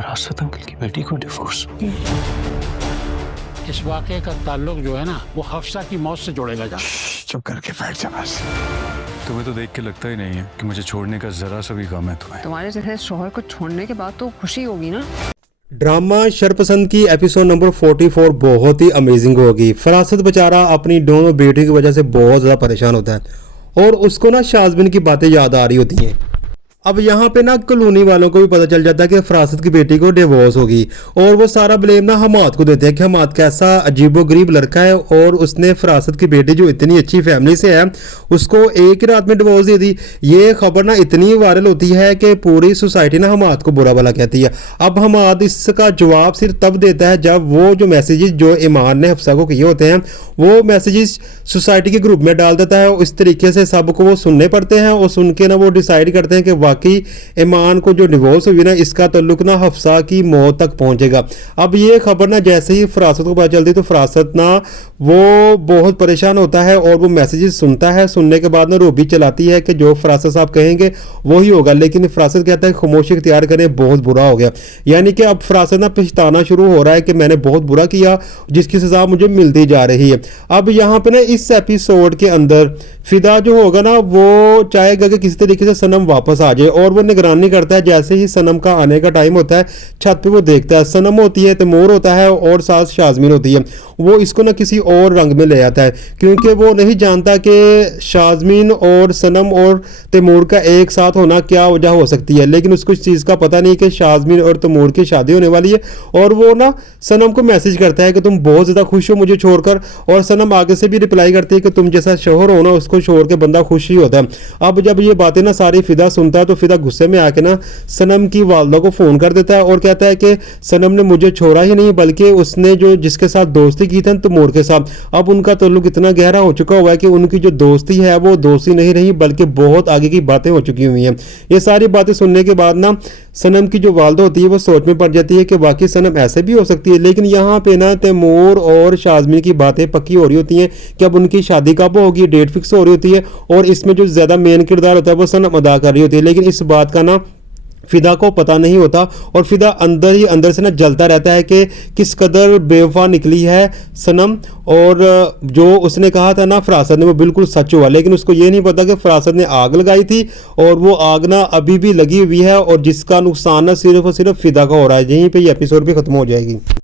फरासत uncle की बेटी को डिवोर्स। इस वाक़े का ताल्लुक जो है ना वो हफ्सा की मौत से जोड़ेगा जा। चुप करके बैठ जा बस। तुम्हें तो देख के लगता ही नहीं है कि मुझे छोड़ने का जरा सा भी गम है तुम्हें। तुम्हारे जैसे शोहर को छोड़ने के बाद तो खुशी होगी ना। ड्रामा शरपसंद की एपिसोड नंबर 44 बहुत ही अमेजिंग होगी। फरासत बेचारा अपनी दोनों बेटियों की वजह से बहुत ज़्यादा परेशान होता है और उसको ना शाज़बिन की बातें याद आ रही होती हैं। अब यहाँ पे ना कॉलोनी वालों को भी पता चल जाता है कि फरासत की बेटी को डिवोर्स होगी और वो सारा ब्लेम ना हमाद को देते हैं कि हमाद कैसा अजीबोगरीब लड़का है और उसने फरासत की बेटी जो इतनी अच्छी फैमिली से है उसको एक ही रात में डिवोर्स दे दी। ये खबर ना इतनी वायरल होती है कि पूरी सोसाइटी ना हमाद को बुरा भला कहती है। अब हमाद इसका जवाब सिर्फ तब देता है जब वो जो मैसेजेस जो ईमान ने हफ्सा को किए होते हैं वो मैसेजेस सोसाइटी के ग्रुप में डाल देता है। इस तरीके से सबको वो सुनने पड़ते हैं और सुन के ना वो डिसाइड करते हैं कि वाकई ईमान को जो डिवोर्स हुई ना इसका ताल्लुक ना हफ्सा की मौत तक पहुंचेगा। अब ये खबर ना जैसे ही फरासत को पता चलती तो फरासत ना वो बहुत परेशान होता है और वो मैसेजेस सुनता है। सुनने के बाद ना रोबी चलाती है कि जो फरासत साहब कहेंगे वही होगा, लेकिन फरासत कहता है खामोशी इख्तियार करें, बहुत बुरा हो गया। यानी कि अब फरासत ना पछताना शुरू हो रहा है कि मैंने बहुत बुरा किया जिसकी सजा मुझे मिलती जा रही है। अब यहाँ पे ना इस एपिसोड के अंदर फिदा जो होगा ना वो चाहेगा कि किसी तरीके से सनम वापस आ जाए और वो निगरानी करता है। जैसे ही सनम का आने का टाइम होता है छत पे वो देखता है, सनम होती है, तैमूर होता है और साथ शाज़मीन होती है। वो इसको ना किसी और रंग में ले आता है क्योंकि वो नहीं जानता कि शाज़मीन और सनम और तैमूर का एक साथ होना क्या वजह हो सकती है, लेकिन उसको इस चीज़ का पता नहीं कि शाज़मीन और तैमूर की शादी होने वाली है। और वो ना सनम को मैसेज करता है कि तुम बहुत ज़्यादा खुश हो मुझे छोड़कर, और सनम आगे से भी रिप्लाई करती है कि तुम जैसा शोहर हो ना उसको छोड़ के बंदा खुश ही होता है। अब जब ये बातें ना सारी फिदा सुनता है तो फिदा गुस्से में आके ना सनम की वालदा को फ़ोन कर देता है और कहता है कि सनम ने मुझे छोड़ा ही नहीं बल्कि उसने जो जिसके साथ दोस्ती की थी तैमूर के साथ, अब उनका ताल्लुक इतना गहरा हो चुका हुआ है कि उनकी जो दोस्ती है वो दोस्ती नहीं रही बल्कि बहुत आगे की बातें हो चुकी हुई हैं। ये सारी बातें सुनने के बाद ना सनम की जो वालदा होती है वो सोच में पड़ जाती है कि वाकई सनम ऐसे भी हो सकती है। लेकिन यहाँ पे ना तैमूर और शाज़मीन की बातें पक्की हो रही होती हैं कि अब उनकी शादी कब होगी, डेट फिक्स हो रही होती है और इसमें जो ज़्यादा मेन किरदार होता है वो सनम अदा कर रही होती है। लेकिन इस बात का ना फिदा को पता नहीं होता और फिदा अंदर ही अंदर से ना जलता रहता है कि किस कदर बेवफा निकली है सनम, और जो उसने कहा था ना फरासत ने वो बिल्कुल सच हुआ। लेकिन उसको ये नहीं पता कि फरासत ने आग लगाई थी और वो आग ना अभी भी लगी हुई है और जिसका नुकसान ना सिर्फ और सिर्फ फिदा का हो रहा है। यहीं पे ये एपिसोड भी खत्म हो जाएगी।